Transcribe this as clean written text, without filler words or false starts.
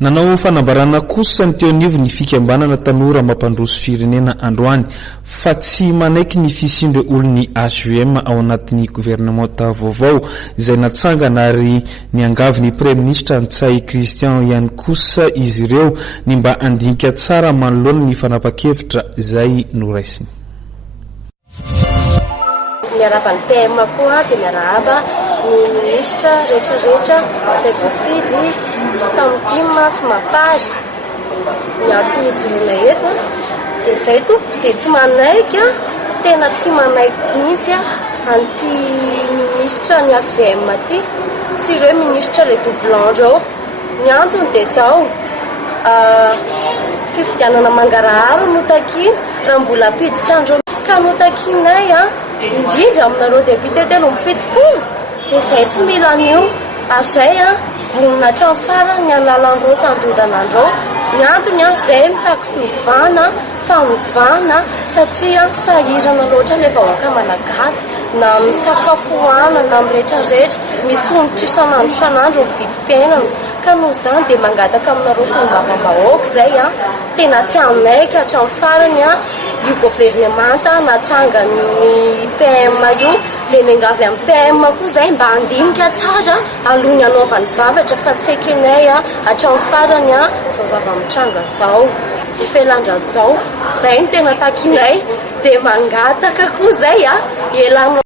Nanao fanambarana kosa ny teo anivo ny fikambanana tanora mampandroso firenena androany fa tsy manaiky ny fisindro olony HVM ao anatin'ny gouvernemanta vaovao izay natsangana ary niangavy ny Premier Ministre Ntsay Christian ihany kosa izy ireo ny mba andinika tsara manoloana ny fanapa-kevitra izay noraisiny. Miarabany PM koa dia miarahaba ny ministra rehetrarehetra izay voafidy tamin'ny 5 Mars mapary niato mijoroana eto dia izay to dia tsy manaiky tena tsy manaiky mihitsy anty ministra ny HVM aty sy ireo ministra le doublant reo. Ny antony dia izao fifidianana mangarahara no taky raha mbola apiditra andreo ka no takinay indrindra aminareo député telo mifidim-potoana dia izay tsy mila an'io ary izay vonona hatrany farany analandreo sandrodanandreo. Ny antony izay mitaky fiovana fanovana satria sahirana loatra ilay vahoaka malagasy na amin'ny sakafoana na amin'ny rehetrarehetra misonitra isanandro ny vidim-piainana ka noho izany dia mangataka aminareo solombavam-bahoaka izay tena tsy hanaiky hatrany farany io gouvernemanta natsangany PM io dia miangavy amin'ny PM koa izay mba handinika tsara aloha ny anaovany zavatra fa tsy ekenay hatrany farany izao zava-mitranga izao ifelandra zao izay ny tena takinay dia mangataka koa izay elana